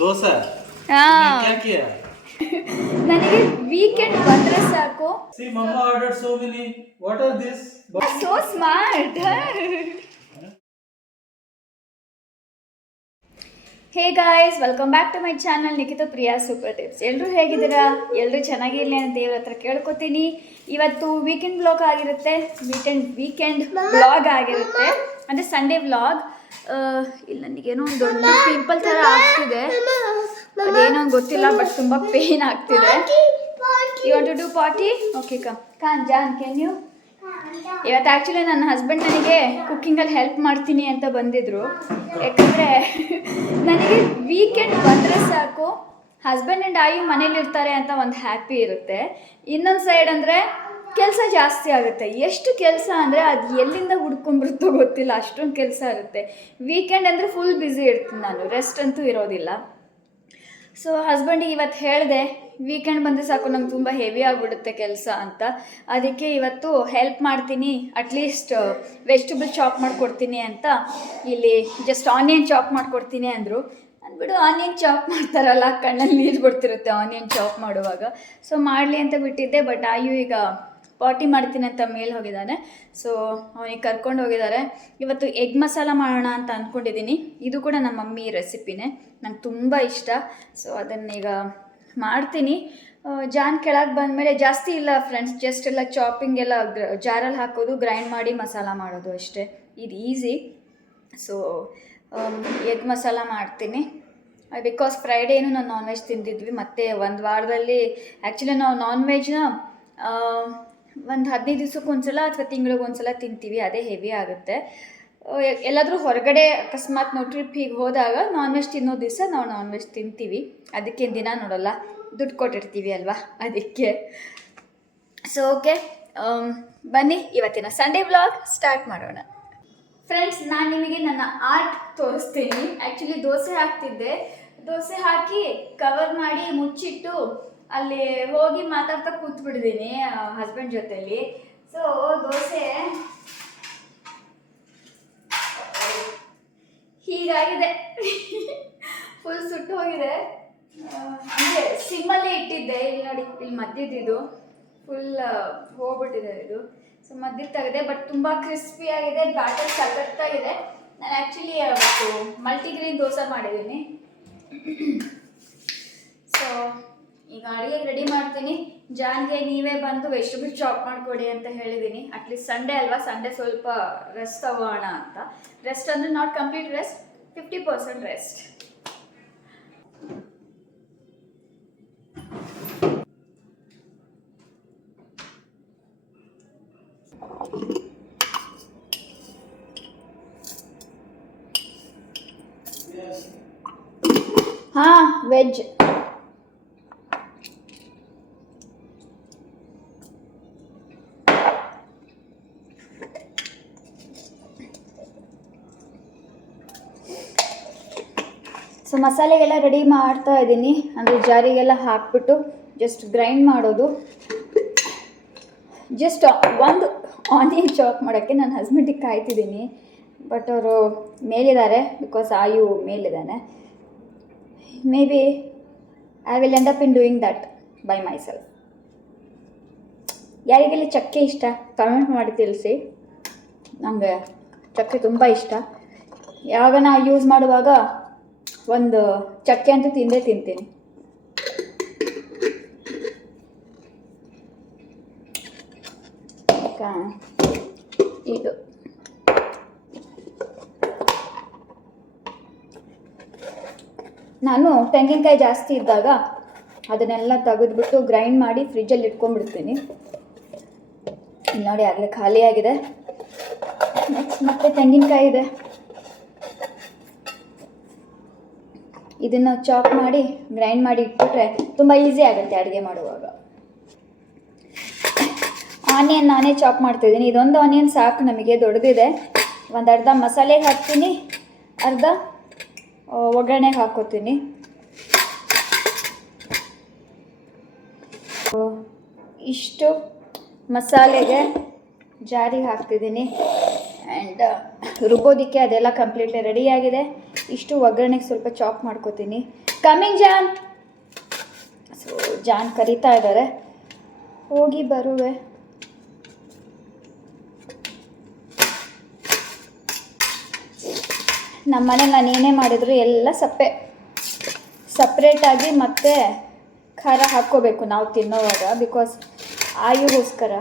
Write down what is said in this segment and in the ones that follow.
ದೋಸೆ क्या किया? ನನಗೆ ವೀಕೆಂಡ್ ಬಂದ್ರೆ ಸಾಕು. See, Mama ordered so many. What are this? So smart. Hey guys, welcome back to my channel Nikhita Priya super tips. ಎಲ್ಲರೂ ಹೇಗಿದ್ದೀರಾ? ಎಲ್ಲರೂ ಚೆನ್ನಾಗಿರಲಿ ಅಂತ ದೇವ್ರ ಹತ್ರ ಕೇಳ್ಕೊತೀನಿ. ಇವತ್ತು ವೀಕೆಂಡ್ ವ್ಲಾಗ್ ಆಗಿರುತ್ತೆ, ವೀಕೆಂಡ್ ವ್ಲಾಗ್ ಆಗಿರುತ್ತೆ, ಅಂದರೆ ಸಂಡೇ ವ್ಲಾಗ್. ಇಲ್ಲಿ ನನಗೇನೋ ಒಂದು ದೊಡ್ಡ ಪಿಂಪಲ್ ಥರ ಆಗ್ತಿದೆ, ಅದೇನೋ ಗೊತ್ತಿಲ್ಲ, ಬಟ್ ತುಂಬ ಪೇನ್ ಆಗ್ತಿದೆ. You want to do party? Okay ಕಾನ್ ಜಾನ್ ಕ್ಯಾನ್ ಯು? ಇವತ್ತು ಆ್ಯಕ್ಚುಲಿ ನನ್ನ ಹಸ್ಬೆಂಡ್ ನನಗೆ ಕುಕ್ಕಿಂಗಲ್ಲಿ ಹೆಲ್ಪ್ ಮಾಡ್ತೀನಿ ಅಂತ ಬಂದಿದ್ದರು. ಯಾಕಂದರೆ ನನಗೆ ವೀಕೆಂಡ್ ಬಂದರೆ ಸಾಕು, ಹಸ್ಬೆಂಡ್ ಆ್ಯಂಡ್ ಆಯಿ ಮನೇಲಿರ್ತಾರೆ ಅಂತ ಒಂದು ಹ್ಯಾಪಿ ಇರುತ್ತೆ. ಇನ್ನೊಂದು ಸೈಡ್ ಅಂದರೆ ಕೆಲಸ ಜಾಸ್ತಿ ಆಗುತ್ತೆ. ಎಷ್ಟು ಕೆಲಸ ಅಂದರೆ ಅದು ಎಲ್ಲಿಂದ ಹುಡ್ಕೊಂಡ್ಬರುತ್ತೋ ಗೊತ್ತಿಲ್ಲ, ಅಷ್ಟೊಂದು ಕೆಲಸ ಇರುತ್ತೆ. ವೀಕೆಂಡ್ ಅಂದರೆ ಫುಲ್ ಬ್ಯುಸಿ ಇರ್ತೀನಿ ನಾನು, ರೆಸ್ಟ್ ಅಂತೂ ಇರೋದಿಲ್ಲ. ಸೊ ಹಸ್ಬೆಂಡಿಗೆ ಇವತ್ತು ಹೇಳಿದೆ, ವೀಕೆಂಡ್ ಬಂದರೆ ಸಾಕು ನಂಗೆ ತುಂಬ ಹೆವಿ ಆಗಿಬಿಡುತ್ತೆ ಕೆಲಸ ಅಂತ. ಅದಕ್ಕೆ ಇವತ್ತು ಹೆಲ್ಪ್ ಮಾಡ್ತೀನಿ, ಅಟ್ಲೀಸ್ಟ್ ವೆಜಿಟೇಬಲ್ ಚಾಪ್ ಮಾಡಿಕೊಡ್ತೀನಿ ಅಂತ. ಇಲ್ಲಿ ಜಸ್ಟ್ ಆನಿಯನ್ ಚಾಪ್ ಮಾಡಿಕೊಡ್ತೀನಿ ಅಂದರು. ಅಂದ್ಬಿಡು ಆನಿಯನ್ ಚಾಪ್ ಮಾಡ್ತಾರಲ್ಲ, ಕಣ್ಣಲ್ಲಿ ನೀರು ಬಿಡ್ತಿರುತ್ತೆ ಆನಿಯನ್ ಚಾಪ್ ಮಾಡುವಾಗ. ಸೊ ಮಾಡಲಿ ಅಂತ ಬಿಟ್ಟಿದ್ದೆ, ಬಟ್ ಆಯು ಈಗ ಪಾರ್ಟಿ ಮಾಡ್ತೀನಿ ಅಂತ ಮೇಲೆ ಹೋಗಿದ್ದಾನೆ. ಸೊ ಅವನಿಗೆ ಕರ್ಕೊಂಡು ಹೋಗಿದ್ದಾರೆ. ಇವತ್ತು ಎಗ್ ಮಸಾಲ ಮಾಡೋಣ ಅಂತ ಅಂದ್ಕೊಂಡಿದ್ದೀನಿ. ಇದು ಕೂಡ ನಮ್ಮ ಮಮ್ಮಿ ರೆಸಿಪಿನೇ, ನಂಗೆ ತುಂಬ ಇಷ್ಟ. ಸೊ ಅದನ್ನೀಗ ಮಾಡ್ತೀನಿ. ಜಾನ್ ಕೆಳಗೆ ಬಂದಮೇಲೆ ಜಾಸ್ತಿ ಇಲ್ಲ ಫ್ರೆಂಡ್ಸ್, ಜಸ್ಟ್ ಎಲ್ಲ ಚಾಪಿಂಗ್ ಎಲ್ಲ ಜಾರಲ್ಲಿ ಹಾಕೋದು, ಗ್ರೈಂಡ್ ಮಾಡಿ ಮಸಾಲ ಮಾಡೋದು ಅಷ್ಟೇ, ಇದು ಈಸಿ. ಸೊ ಎಗ್ ಮಸಾಲ ಮಾಡ್ತೀನಿ. ಬಿಕಾಸ್ ಫ್ರೈಡೇನು ನಾನು ನಾನ್ ವೆಜ್ ತಿಂದಿದ್ವಿ, ಮತ್ತು ಒಂದು ವಾರದಲ್ಲಿ ಆ್ಯಕ್ಚುಲಿ ನಾವು ನಾನ್ ವೆಜ್ನ ಒಂದು 15 ದಿವ್ಸಕ್ಕೆ ಒಂದ್ಸಲ ಅಥವಾ ತಿಂಗಳಿಗೆ ಒಂದ್ಸಲ ತಿಂತೀವಿ, ಅದೇ ಹೆವಿ ಆಗುತ್ತೆ. ಎಲ್ಲಾದರೂ ಹೊರಗಡೆ ಅಕಸ್ಮಾತ್ ನಾವು ಟ್ರಿಪ್ ಹೀಗೆ ಹೋದಾಗ ನಾನ್ ವೆಜ್ ತಿನ್ನೋ ದಿವಸ ನಾವು ನಾನ್ ವೆಜ್ ತಿಂತೀವಿ, ಅದಕ್ಕೆ ದಿನ ನೋಡೋಲ್ಲ, ದುಡ್ಡು ಕೊಟ್ಟಿರ್ತೀವಿ ಅಲ್ವಾ, ಅದಕ್ಕೆ. ಸೊ ಓಕೆ, ಬನ್ನಿ ಇವತ್ತಿನ ಸಂಡೇ ವ್ಲಾಗ್ ಸ್ಟಾರ್ಟ್ ಮಾಡೋಣ. ಫ್ರೆಂಡ್ಸ್, ನಾನು ನಿಮಗೆ ನನ್ನ ಆರ್ಟ್ ತೋರಿಸ್ತೀನಿ. ಆ್ಯಕ್ಚುಲಿ ದೋಸೆ ಹಾಕ್ತಿದ್ದೆ, ದೋಸೆ ಹಾಕಿ ಕವರ್ ಮಾಡಿ ಮುಚ್ಚಿಟ್ಟು ಅಲ್ಲಿ ಹೋಗಿ ಮಾತಾಡ್ತಾ ಕೂತ್ಬಿಟ್ಟಿದ್ದೀನಿ ಹಸ್ಬೆಂಡ್ ಜೊತೆಲಿ. ಸೊ ದೋಸೆ ಹೀಗಾಗಿದೆ, ಫುಲ್ ಸುಟ್ಟು ಹೋಗಿದೆ. ಅಂದರೆ ಸಿಮ್ಮಲ್ಲೇ ಇಟ್ಟಿದ್ದೆ, ಇಲ್ಲಿ ನೋಡಿ, ಇಲ್ಲಿ ಮಧ್ಯದಿದು ಫುಲ್ ಹೋಗ್ಬಿಟ್ಟಿದೆ ಇದು. ಸೊ ಮಧ್ಯದ ತೆಗೆದೆ, ಬಟ್ ತುಂಬ ಕ್ರಿಸ್ಪಿ ಆಗಿದೆ, ಬ್ಯಾಟರ್ ಸಖತ್ತಾಗಿದೆ. ನಾನು ಆ್ಯಕ್ಚುಲಿ ಅವತ್ತು ಮಲ್ಟಿಗ್ರೀನ್ ದೋಸೆ ಮಾಡಿದ್ದೀನಿ. ಸೊ ಈಗ ಅಡುಗೆ ರೆಡಿ ಮಾಡ್ತೀನಿ. ಜಾನ್ಗೆ ನೀವೇ ಬಂದು ವೆಜಿಟೇಬಲ್ ಚಾಪ್ ಮಾಡಿಕೊಡಿ ಅಂತ ಹೇಳಿದ್ದೀನಿ. ಅಟ್ಲೀಸ್ಟ್ ಸಂಡೇ ಅಲ್ವಾ, ಸಂಡೇ ಸ್ವಲ್ಪ ರೆಸ್ಟ್ ತಗೋಣ ಅಂತ. ರೆಸ್ಟ್ ಅಂದರೆ ನಾಟ್ ಕಂಪ್ಲೀಟ್ ರೆಸ್ಟ್, 50% ರೆಸ್ಟ್. ಹಾಂ, ವೆಜ್. ಸೊ ಮಸಾಲೆಗೆಲ್ಲ ರೆಡಿ ಮಾಡ್ತಾ ಇದ್ದೀನಿ, ಅಂದರೆ ಜಾರಿಗೆಲ್ಲ ಹಾಕ್ಬಿಟ್ಟು ಜಸ್ಟ್ ಗ್ರೈಂಡ್ ಮಾಡೋದು. ಜಸ್ಟ್ ಒಂದು ಆನಿಯನ್ ಚಾಪ್ ಮಾಡೋಕ್ಕೆ ನನ್ನ ಹಸ್ಬೆಂಡಿಗೆ ಕಾಯ್ತಿದ್ದೀನಿ, ಬಟ್ ಅವರು ಮೇಲಿದ್ದಾರೆ, ಬಿಕಾಸ್ ಆಯು ಮೇಲಿದ್ದಾನೆ. Maybe I will end up in doing that by myself. ಯಾರಿಗೆಲ್ಲ ಚಕ್ಕೆ ಇಷ್ಟ ಕಮೆಂಟ್ ಮಾಡಿ ತಿಳಿಸಿ. ನನಗೆ ಚಕ್ಕೆ ತುಂಬ ಇಷ್ಟ. ಯಾವಾಗ ನಾ ಯೂಸ್ ಮಾಡುವಾಗ ಒಂದು ಚಕ್ಕೆ ಅಂತೂ ತಿಂದೇ ತಿಂತೀನಿ. ಇದು ನಾನು ತೆಂಗಿನಕಾಯಿ ಜಾಸ್ತಿ ಇದ್ದಾಗ ಅದನ್ನೆಲ್ಲ ತೆಗೆದುಬಿಟ್ಟು ಗ್ರೈಂಡ್ ಮಾಡಿ ಫ್ರಿಜ್ಜಲ್ಲಿ ಇಟ್ಕೊಂಡ್ಬಿಡ್ತೀನಿ. ಇಲ್ಲಿ ನೋಡಿ, ಆಗಲೇ ಖಾಲಿಯಾಗಿದೆ. ನೆಕ್ಸ್ಟ್ ಮತ್ತೆ ತೆಂಗಿನಕಾಯಿ ಇದೆ, ಇದನ್ನು ಚಾಪ್ ಮಾಡಿ ಗ್ರೈಂಡ್ ಮಾಡಿ ಇಟ್ಬಿಟ್ರೆ ತುಂಬ ಈಸಿ ಆಗುತ್ತೆ ಅಡುಗೆ ಮಾಡುವಾಗ. ಆನಿಯನ್ ನಾನೇ ಚಾಪ್ ಮಾಡ್ತಿದ್ದೀನಿ. ಇದೊಂದು ಆನಿಯನ್ ಸಾಕು ನಮಗೆ, ದೊಡ್ಡದಿದೆ. ಒಂದು ಅರ್ಧ ಮಸಾಲೆಗೆ ಹಾಕ್ತೀನಿ, ಅರ್ಧ ಒಗ್ಗರಣೆಗೆ ಹಾಕ್ಕೋತೀನಿ. ಇಷ್ಟು ಮಸಾಲೆಗೆ ಜಾರಿಗೆ ಹಾಕ್ತಿದ್ದೀನಿ. ಆ್ಯಂಡ್ ರುಬ್ಬೋದಕ್ಕೆ ಅದೆಲ್ಲ ಕಂಪ್ಲೀಟ್ಲಿ ರೆಡಿಯಾಗಿದೆ. ಇಷ್ಟು ಒಗ್ಗರಣೆಗೆ ಸ್ವಲ್ಪ ಚಾಪ್ ಮಾಡ್ಕೋತೀನಿ. Coming John. ಸೊ ಜಾನ್ ಕರಿತಾ ಇದ್ದಾರೆ, ಹೋಗಿ ಬರುವೆ. ನಮ್ಮ ಮನೇಲಿ ನಾನು ಏನೇ ಮಾಡಿದ್ರು ಎಲ್ಲ ಸಪ್ರೇಟಾಗಿ ಮತ್ತೆ ಖಾರ ಹಾಕ್ಕೋಬೇಕು ನಾವು ತಿನ್ನೋವಾಗ, ಬಿಕಾಸ್ ಆಯುಗೋಸ್ಕರ.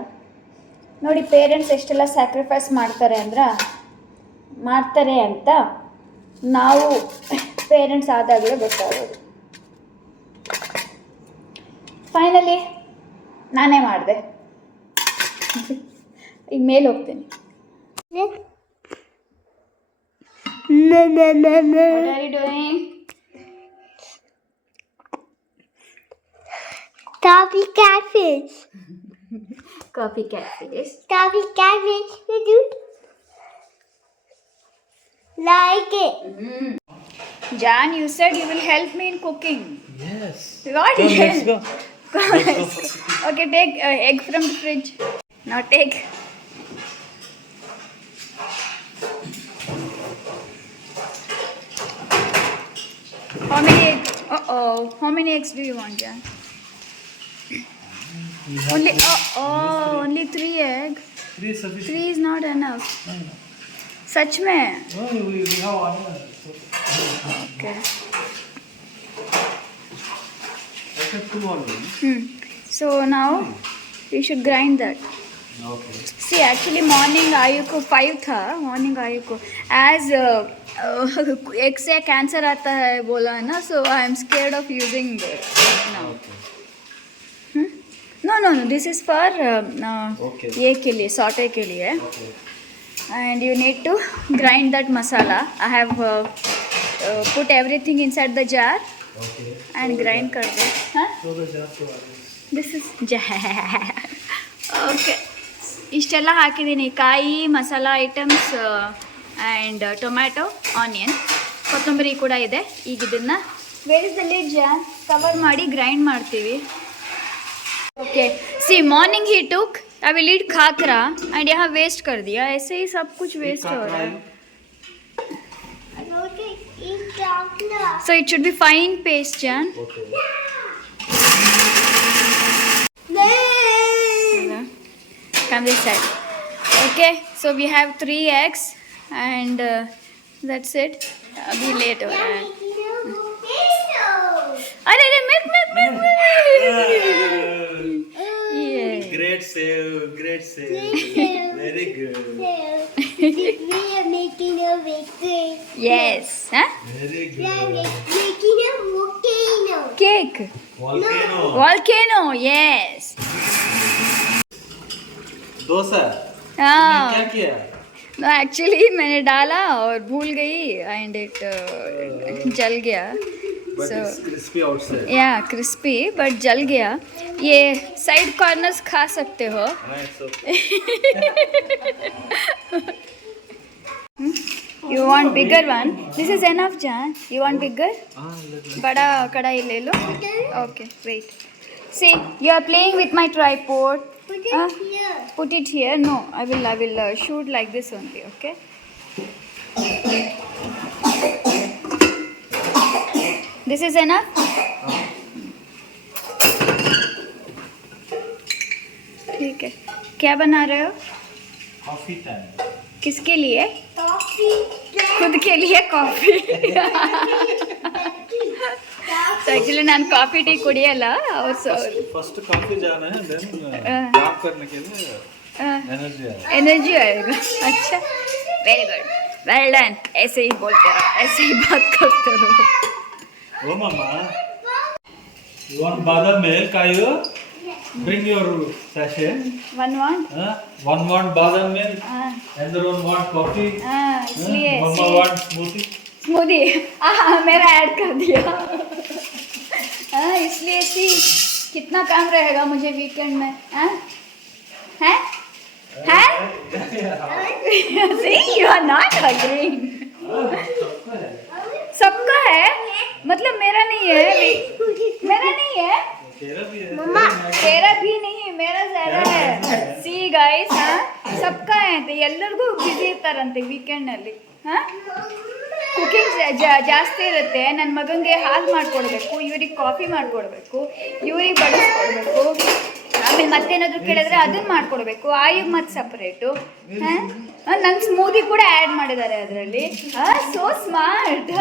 ನೋಡಿ ಪೇರೆಂಟ್ಸ್ ಎಷ್ಟೆಲ್ಲ ಸ್ಯಾಕ್ರಿಫೈಸ್ ಮಾಡ್ತಾರೆ ಅಂತ ನಾವು ಪೇರೆಂಟ್ಸ್ ಆದಾಗಲೇ ಗೊತ್ತಾಗೋದು. ಫೈನಲಿ ನಾನೇ ಮಾಡಿದೆ. ಈಗ ಮೇಲೆ ಹೋಗ್ತೀನಿ. What are you doing? Coffee catfish. Coffee catfish. Coffee catfish. You do like it. Jan, you said you will help me in cooking. Yes. What? Come, let's go. Okay, take egg from the fridge. Now take. How many eggs? How many eggs do you want, Jan? Only 3 eggs. 3 sufficient. 3 is not enough. No. सच में? No, we have one. Okay. Okay, 2 only. So now we should grind that. Okay. See, actually morning आयु को 5 था. Morning आयु को as egg से cancer आता है बोला है ना, so I am scared of using it now. No, this is for Okay. ये के लिए saute के लिए. Okay. And you need to grind that masala. I have put everything inside the jar Okay. and grind kar do. Huh? So the jar to others. This is jar. Okay. ಇಷ್ಟೆಲ್ಲ ಹಾಕಿದ್ದೀನಿ, ಕಾಯಿ, masala items and tomato, onion, ಕೊತ್ತಂಬರಿ ಕೂಡ ಇದೆ. ಈಗ ಇದನ್ನು where is the lid John cover ಮಾಡಿ grind ಮಾಡ್ತೀವಿ. ओके सी मॉर्निंग ही टुक अभी लीड खाकरा एंड यहाँ वेस्ट कर दिया. ऐसे ही सब कुछ वेस्ट हो रहा है. So it should be fine paste, Jan. Okay. Come this side. Okay, so we have 3 eggs and that's it. अभी लेट हो रहा है. अरे milk. Great save. Very good. We are making a victory. Yes, huh? Very We are good. making a volcano. Cake. Volcano, yes. Dosa. हाँ. क्या किया? No, actually मैंने डाला और भूल गई and it जल गया. But So it's crispy outside. yeah, crispy but जल गया. ये साइड कॉर्नर्स खा सकते हो. Nice. Okay. You want bigger one? This is enough, Jan. You want bigger? Let's बड़ा कढ़ाई ले लो. Okay, wait. See, you are playing with my tripod. Put it here. Put it here. No, I will shoot like this only. Okay. This is enough. ठीक है. क्या बना रहे हो? Coffee time. किसके लिए? Coffee. खुद के लिए कॉफी. So actually ನಾನು ಕಾಫಿ ಟೀ ಕುಡಿಯಲ್ಲ. First coffee जाना है, then काम करने के लिए energy आएगा. एनर्जी आएगा. अच्छा, वेरी गुड, वेल डन. ऐसे ही बोलते रहो, ऐसे ही बात करते रहो. Oh mama, you want badam milk? Are you? Bring your sachet. One want? One want badam milk, हाँ another one want coffee. इसलिए Mama want smoothie. स्मूदी. मेरा ऐड कर दिया. इसलिए सी कितना काम रहेगा मुझे वीकेंड में. हैं? See, you are not agreeing. सबका है, मतलब मेरा नहीं है. मेरा नहीं है. तेरा भी है. तेरा भी नहीं है, मेरा ज़्यादा है. सी गाइस, सबका है. ಎಲ್ಲರಿಗೂ ಬಿಸಿ ಇರ್ತಾರಂತೆ ವೀಕೆಂಡ್ ನಲ್ಲಿ. ಕುಕಿಂಗ್ ಜಾಸ್ತಿ ಇರುತ್ತೆ. ನನ್ನ ಮಗನಿಗೆ ಹಾಲು ಮಾಡಿಕೊಡ್ಬೇಕು, ಇವ್ರಿಗೆ ಕಾಫಿ ಮಾಡಿಕೊಡ್ಬೇಕು, ಇವ್ರಿಗೆ ಬಡಿಸ್ಕೊಡ್ಬೇಕು, ಆಮೇಲೆ ಮತ್ತೇನಾದರೂ ಕೇಳಿದ್ರೆ ಅದನ್ನು ಮಾಡಿಕೊಡ್ಬೇಕು, ಆಯುಗ್ ಮತ್ತು ಸಪ್ರೇಟು. ನನ್ನ ಸ್ಮೂದಿ ಕೂಡ ಆ್ಯಡ್ ಮಾಡಿದ್ದಾರೆ ಅದರಲ್ಲಿ. So smart.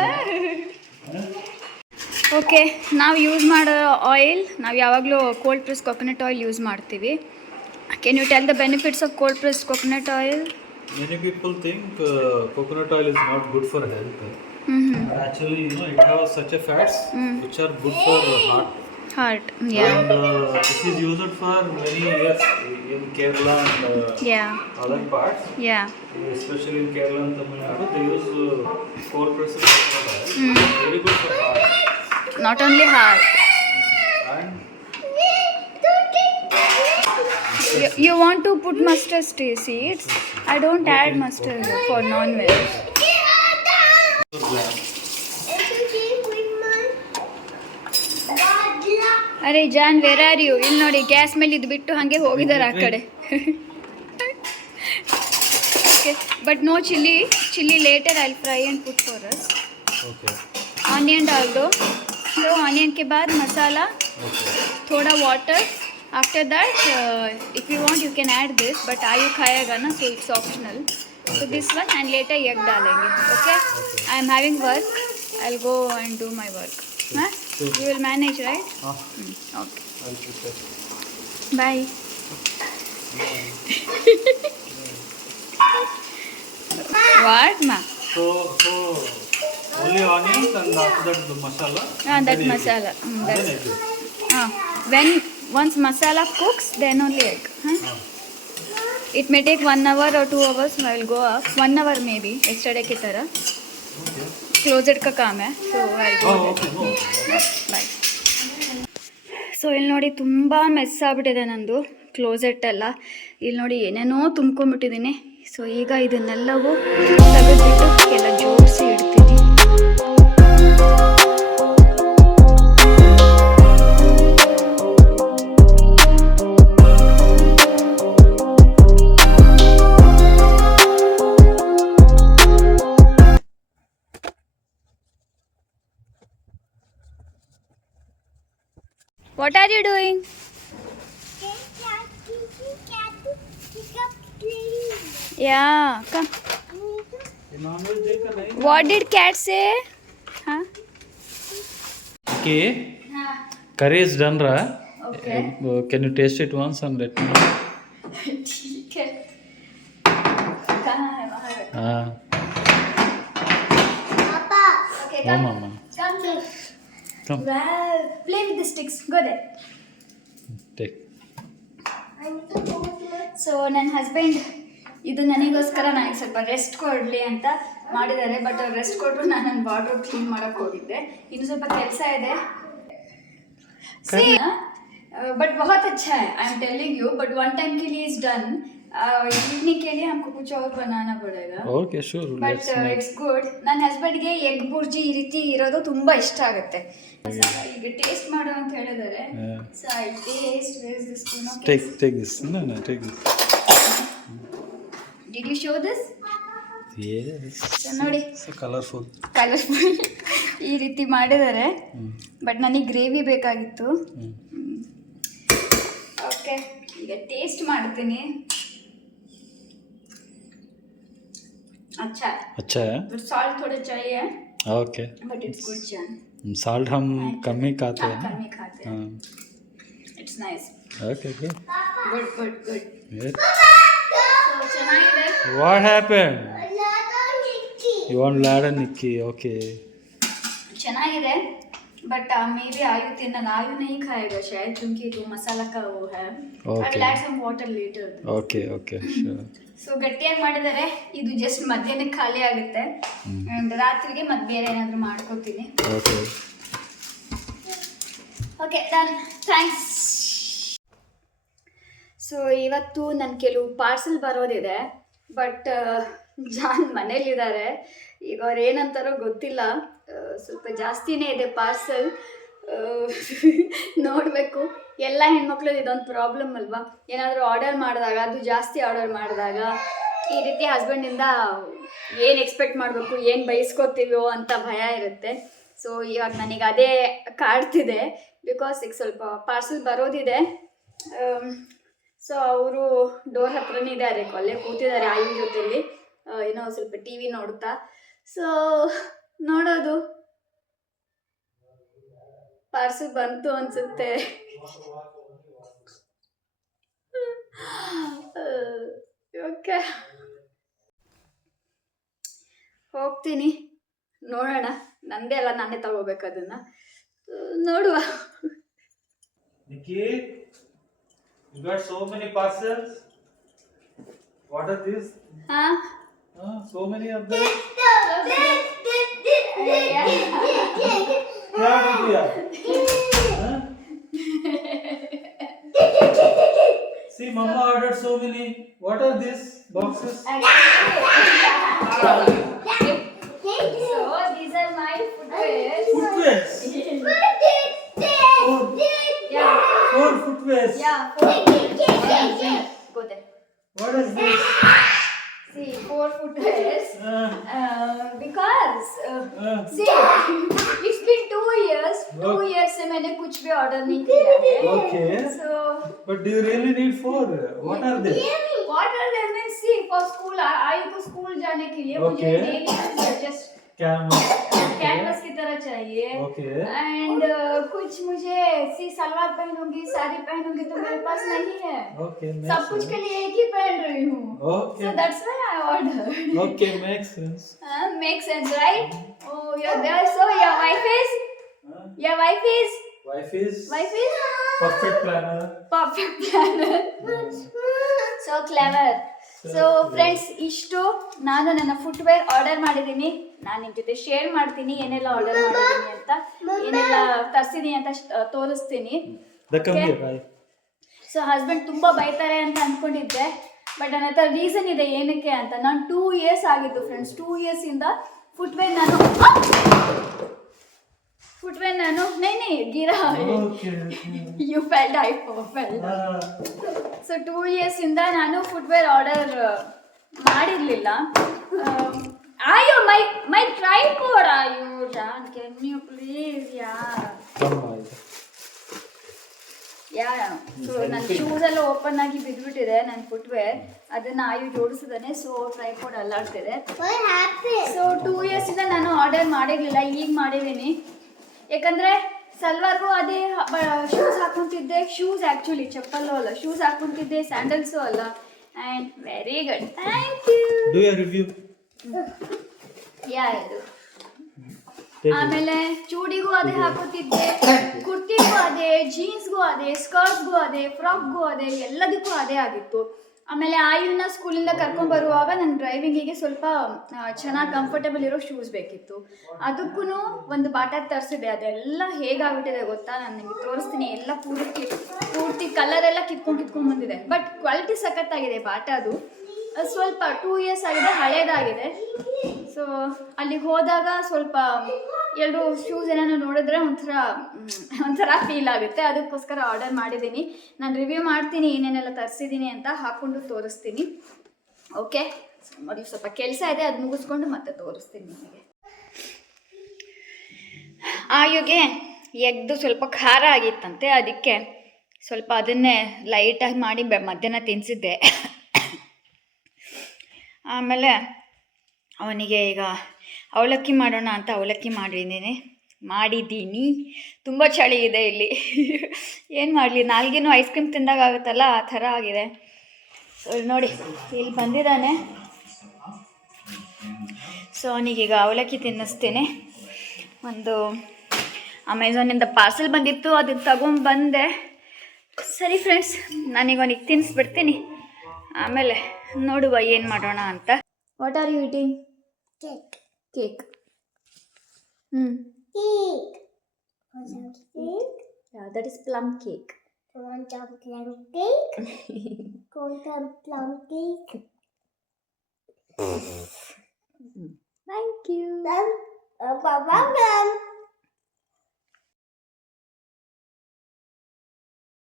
ಓಕೆ, ನಾವು ಯೂಸ್ ಮಾಡೋ ಆಯಿಲ್, ನಾವು ಯಾವಾಗಲೂ cold press coconut oil use ಮಾಡ್ತೀವಿ. Can you tell the benefits of cold pressed coconut oil? Many people think coconut oil is not good for health. Actually, it has such a fats which are good for Heart, yeah. And this is used for many years in Kerala and other parts. Yeah. Especially in Kerala and Tamil Nadu, they use cold pressed coconut oil. Very good for heart. Not only heart. And You want to put mustard seeds? I don't add mustard for non-veg. ಅರೆ John, where are you? ಇಲ್ಲಿ ನೋಡಿ, gas ಮೇಲೆ ಇದು ಬಿಟ್ಟು ಹಾಗೆ ಹೋಗಿದ್ದಾರೆ ಆ ಕಡೆ. Okay, but no chilli. Chilli later I will fry and put for us. okay. Onion डाल दो. तो ऑनियन के बाद मसाला, थोड़ा water. After that if you want you can add this, but Ayu खाएगा ना, so it's optional. So this one, and later egg डालेंगे. Okay? I am having work. I'll go and do my work. Huh? You will manage, right? Okay. I'll prepare. Bye. What, ma? So only onions and after that the masala. That masala. Then egg. When once masala cooks, then only egg. Huh? It may take 1 hour or 2 hours. I will go up 1 hour maybe. Yesterday की तरह. Okay. Closet का काम है. So I'll go. Okay. No. Bye. So ಇಲ್ಲಿ ನೋಡಿ, ತುಂಬ mess ಆಗ್ಬಿಟ್ಟಿದೆ ನಂದು ಕ್ಲೋಸೆಟ್ ಎಲ್ಲ. ಇಲ್ಲಿ ನೋಡಿ, ಏನೇನೋ ತುಂಬ್ಕೊಂಡ್ಬಿಟ್ಟಿದ್ದೀನಿ. ಸೊ ಈಗ ಇದನ್ನೆಲ್ಲವೂ ತೆಗೆದ್ಬಿಟ್ಟು ಎಲ್ಲ ಜೋಡಿಸಿ ಇಡ್ತೀನಿ. What are you doing? Yeah, come. What did cat say? Huh? Okay. Curry is done, ra? Okay. Can you taste it once and let me know? ठीक है. कहाँ है? वहाँ है. हाँ. Papa. Okay, Oh, come. mama. Come. Come. Well, play with the sticks. Go there. Take. So ನನ್ನ husband ಇದು ನನಗೋಸ್ಕರ ನನಗೆ ಸ್ವಲ್ಪ ರೆಸ್ಟ್ ಕೊಡಲಿ ಅಂತ ಮಾಡಿದ್ದಾರೆ. ಬಟ್ ಅವ್ರು ರೆಸ್ಟ್ ಕೊಟ್ಟರು, ನಾನು ನನ್ನ ವಾರ್ಡ್ರೋಬ್ ಕ್ಲೀನ್ ಮಾಡೋಕ್ಕೆ ಹೋಗಿದ್ದೆ. ಇನ್ನು ಸ್ವಲ್ಪ ಕೆಲಸ ಇದೆ. बट बहुत अच्छा है, I am telling you. But one time के लिए इज डन. इवनिंग के लिए हमको कुछ और बनाना पड़ेगा. Okay, sure. But it's good. ನನ್ನ ಹಸ್ಬೆಂಡ್ಗೆ ಎಗ್ ಬುರ್ಜಿ ಈ ರೀತಿ ಇರೋದು ತುಂಬ ಇಷ್ಟ ಆಗುತ್ತೆ. ಈಗ ಟೇಸ್ಟ್ ಮಾಡು ಅಂತ ಹೇಳಿದ್ದಾರೆ. So I taste. Where is the spoon of Take this. No, take this. Did you show this? Yes. ನೋಡಿ, So colorful. ಕಲರ್ಫುಲ್ ಈ ರೀತಿ ಮಾಡಿದ್ದಾರೆ. ಬಟ್ ನನಗೆ ಗ್ರೇವಿ ಬೇಕಾಗಿತ್ತು. ಓಕೆ, ಈಗ ಟೇಸ್ಟ್ ಮಾಡ್ತೀನಿ. अच्छा है. बट सॉल्ट थोड़ा चाहिए. Okay. बट इट्स गुड जान. Salt हम कम ही खाते हैं. कम ही खाते हैं. It's nice. Okay, good. Good. Yes. So ಚೆನ್ನಾಗಿದೆ. What happened? Another Nikki. You want lard and Nikki? Okay. ಚೆನ್ನಾಗಿದೆ. बट मे बी आयु तिन्ना आयु नहीं खाएगा शायद, क्योंकि तो मसाला का वो है. I will add some water later. Okay, sure. So ಗಟ್ಟಿಯಾಗಿ ಮಾಡಿದ್ದಾರೆ. ಇದು ಜಸ್ಟ್ ಮಧ್ಯಾಹ್ನಕ್ಕೆ ಖಾಲಿ ಆಗುತ್ತೆ. ಅಂಡ್ ರಾತ್ರಿಗೆ ಮತ್ತೆ ಬೇರೆ ಏನಾದರೂ ಮಾಡ್ಕೊತೀನಿ. Okay done, thanks. ಸೊ ಇವತ್ತು ನನ್ನ ಕೆಲವು ಪಾರ್ಸೆಲ್ ಬರೋದಿದೆ. ಬಟ್ ಜಾನ್ ಮನೇಲಿದ್ದಾರೆ. ಈಗ ಅವ್ರು ಏನಂತಾರೋ ಗೊತ್ತಿಲ್ಲ. ಸ್ವಲ್ಪ ಜಾಸ್ತಿನೇ ಇದೆ ಪಾರ್ಸೆಲ್. ನೋಡಬೇಕು. ಎಲ್ಲ ಹೆಣ್ಮಕ್ಳು ಇದೊಂದು ಪ್ರಾಬ್ಲಮ್ ಅಲ್ವಾ, ಏನಾದರೂ ಆರ್ಡರ್ ಮಾಡಿದಾಗ, ಅದು ಜಾಸ್ತಿ ಆರ್ಡರ್ ಮಾಡಿದಾಗ ಈ ರೀತಿ ಹಸ್ಬೆಂಡಿಂದ ಏನು ಎಕ್ಸ್ಪೆಕ್ಟ್ ಮಾಡಬೇಕು, ಏನು ಬಯಸ್ಕೋತೀವೋ ಅಂತ ಭಯ ಇರುತ್ತೆ. ಸೊ ಇವಾಗ ನನಗೆ ಅದೇ ಕಾಡ್ತಿದೆ. ಬಿಕಾಸ್ ಈಗ ಸ್ವಲ್ಪ ಪಾರ್ಸಲ್ ಬರೋದಿದೆ. ಸೊ ಅವರು ಡೋರ್ ಹತ್ರನೇ ಇದ್ದಾರೆ, ಅಲ್ಲೇ ಕೂತಿದ್ದಾರೆ ಆಯು ಜೊತೆಲಿ, ಏನೋ ಸ್ವಲ್ಪ ಟಿ ವಿ ನೋಡ್ತಾ. ಸೊ ನೋಡೋದು, ಪಾರ್ಸಲ್ ಬಂತು ಅನ್ಸುತ್ತೆ. ಓಕೆ, ಹೋಗ್ತೀನಿ, ನೋಡೋಣ. ನಂದೇ ಅಲ್ಲ, ನಾನೇ ತಗೋಬೇಕು ಅದನ್ನ, ನೋಡುವ. Nikki, you got so many parcels. What are these? So many of them. क्या हो गया? See, Mama ordered so many. What are these boxes? So these are my footwears. Footwears. Yeah. 4 footwears. Yeah, 4. Go there. What is this? See, 4 footwears. Because see, it's been 2 years. 2 years से मैंने कुछ भी order नहीं किया है. Okay. So But do you really need 4? What are they? what are they meant? See, for school, आई को school जाने के लिए मुझे Okay. डेली जस्ट कैनवस की तरह चाहिए. Okay. एंड कुछ मुझे सी सलवार पहनूंगी, साड़ी पहनूंगी तो मेरे पास नहीं है. Okay. सब कुछ के लिए एक ही पहन रही हूँ. Okay. So that's why I ordered. Okay, makes sense. Makes sense, right? Oh, you're there. So your wife is? Your wife is? Wife is perfect planner. Perfect planner. So clever. So friends, ಇಷ್ಟು ನಾನು ನನ್ನ footwear order ಮಾಡಿದ್ದೀನಿ. ನಾನು ನಿಮ್ಮ ಜೊತೆ share ಮಾಡ್ತೀನಿ ಏನೆಲ್ಲ order ಮಾಡಿದ್ದೀನಿ ಅಂತ, ಏನೆಲ್ಲ ತರಿಸಿದ್ದೀನಿ ಅಂತ ತೋರಿಸ್ತೀನಿ. ಸೊ ಹಸ್ಬೆಂಡ್ ತುಂಬ ಬೈತಾರೆ ಅಂತ ಅಂದ್ಕೊಂಡಿದ್ದೆ, ಬಟ್ ನನ್ನ ಹತ್ರ ರೀಸನ್ ಇದೆ ಏನಕ್ಕೆ ಅಂತ. ನಾನು 2 years ಆಗಿತ್ತು ಫ್ರೆಂಡ್ಸ್. 2 yearsಯಿಂದ ಫುಟ್ವೇರ್ ನಾನು ನೈನೇ ಗಿರಾ you felled I felled. So 2 yearsಯಿಂದ ನಾನು ಫುಟ್ವೇರ್ ಆರ್ಡರ್ ಮಾಡಿರಲಿಲ್ಲ. ಆಯೋ ಮೈ ಟ್ರೈಪೋಡ್ ಆಯೋ John, can you please so ನನ್ನ ಶೂಸ್ ಎಲ್ಲ ಓಪನ್ ಆಗಿ ಬಿದ್ದುಬಿಟ್ಟಿದೆ, ನನ್ನ ಫುಟ್ವೇರ್. ಅದನ್ನ ಆಯು ಜೋಡಿಸಿದಾನೆ, ಸೊ ಟ್ರೈಪೋಡ್ ಅಲ್ಲಾಡ್ತಿದೆ. ಸೊ 2 yearsಯಿಂದ ನಾನು ಆರ್ಡರ್ ಮಾಡಿರಲಿಲ್ಲ, ಈಗ ಮಾಡಿದ್ದೀನಿ. ಯಾಕಂದರೆ ಸಲ್ವಾರ್ಗೂ ಅದೇ ಶೂಸ್ ಹಾಕ್ಕೊಂತಿದ್ದೆ. ಶೂಸ್ ಆ್ಯಕ್ಚುಲಿ ಚಪ್ಪಲ್ಲೂ ಅಲ್ಲ, ಶೂಸ್ ಹಾಕ್ಕೊಂತಿದ್ದೆ, ಸ್ಯಾಂಡಲ್ಸು ಅಲ್ಲ. And very good, thank you. Do your review. ಇದು ಆಮೇಲೆ ಚೂಡಿಗೂ ಅದೇ ಹಾಕೋತಿದ್ದೆ, ಕುರ್ತಿಗೂ ಅದೇ, ಜೀನ್ಸ್ಗೂ ಅದೇ, ಸ್ಕರ್ಟ್ಸ್ಗೂ ಅದೇ, ಫ್ರಾಕ್ಗೂ ಅದೇ, ಎಲ್ಲದಕ್ಕೂ ಅದೇ ಆಗಿತ್ತು. ಆಮೇಲೆ ಆಯುನ ಸ್ಕೂಲಿಂದ ಕರ್ಕೊಂಡ್ಬರುವಾಗ ನನ್ನ ಡ್ರೈವಿಂಗಿಗೆ ಸ್ವಲ್ಪ ಚೆನ್ನಾಗಿ ಕಂಫರ್ಟಬಲ್ ಇರೋ ಶೂಸ್ ಬೇಕಿತ್ತು. ಅದಕ್ಕೂ ಒಂದು ಬಾಟ ತರಿಸಿದೆ. ಅದೆಲ್ಲ ಹೇಗಾಗ್ಬಿಟ್ಟಿದೆ ಗೊತ್ತಾ, ನಾನು ನಿಮಗೆ ತೋರಿಸ್ತೀನಿ. ಎಲ್ಲ ಪೂರ್ತಿ ಕಲರೆಲ್ಲ ಕಿತ್ಕೊಂಡು ಬಂದಿದೆ. ಬಟ್ ಕ್ವಾಲಿಟಿ ಸಖತ್ತಾಗಿದೆ ಬಾಟದು. ಸ್ವಲ್ಪ 2 years ಆಗಿದೆ, ಹಳೇದಾಗಿದೆ. ಸೊ ಅಲ್ಲಿಗೆ ಹೋದಾಗ ಸ್ವಲ್ಪ ಎಲ್ಲರೂ ಶೂಸ್ ಏನಾದ್ರು ನೋಡಿದ್ರೆ ಒಂಥರ ಫೀಲ್ ಆಗುತ್ತೆ. ಅದಕ್ಕೋಸ್ಕರ ಆರ್ಡರ್ ಮಾಡಿದ್ದೀನಿ. ನಾನು ರಿವ್ಯೂ ಮಾಡ್ತೀನಿ ಏನೇನೆಲ್ಲ ತರಿಸಿದ್ದೀನಿ ಅಂತ, ಹಾಕ್ಕೊಂಡು ತೋರಿಸ್ತೀನಿ. ಓಕೆ, ನೋಡಿ ಸ್ವಲ್ಪ ಕೆಲಸ ಇದೆ, ಅದು ಮುಗಿಸ್ಕೊಂಡು ಮತ್ತೆ ತೋರಿಸ್ತೀನಿ ನಿಮಗೆ. ಆಯುಗೆ ಎಗ್ದು ಸ್ವಲ್ಪ ಖಾರ ಆಗಿತ್ತಂತೆ, ಅದಕ್ಕೆ ಸ್ವಲ್ಪ ಅದನ್ನೇ ಲೈಟಾಗಿ ಮಾಡಿ ಮಧ್ಯಾಹ್ನ ತಿನ್ನಿಸಿದ್ದೆ. ಆಮೇಲೆ ಅವನಿಗೆ ಈಗ ಅವಲಕ್ಕಿ ಮಾಡೋಣ ಅಂತ ಅವಲಕ್ಕಿ ಮಾಡಿದ್ದೀನಿ. ತುಂಬ ಚಳಿ ಇದೆ ಇಲ್ಲಿ. ಏನು ಮಾಡಲಿ, ನಾಲ್ಗೇನು ಐಸ್ ಕ್ರೀಮ್ ತಿಂದಾಗ ಆಗುತ್ತಲ್ಲ, ಆ ಥರ ಆಗಿದೆ. ಸೊ ನೋಡಿ, ಇಲ್ಲಿ ಬಂದಿದ್ದಾನೆ. ಸೊ ಅವನಿಗೀಗ ಅವಲಕ್ಕಿ ತಿನ್ನಿಸ್ತೀನಿ. ಒಂದು ಅಮೆಝಾನಿಂದ ಪಾರ್ಸೆಲ್ ಬಂದಿತ್ತು, ಅದನ್ನು ತಗೊಂಡ್ಬಂದೆ. ಸರಿ ಫ್ರೆಂಡ್ಸ್, ನಾನೀಗ ಅವನಿಗೆ ತಿನ್ನಿಸ್ಬಿಡ್ತೀನಿ, ಆಮೇಲೆ ನೋಡುವ ಏನು ಮಾಡೋಣ ಅಂತ. What are you eating? Cake. Cake. Yeah, that is plum cake. Want some plum cake? Want some plum cake? Thank you. Welcome.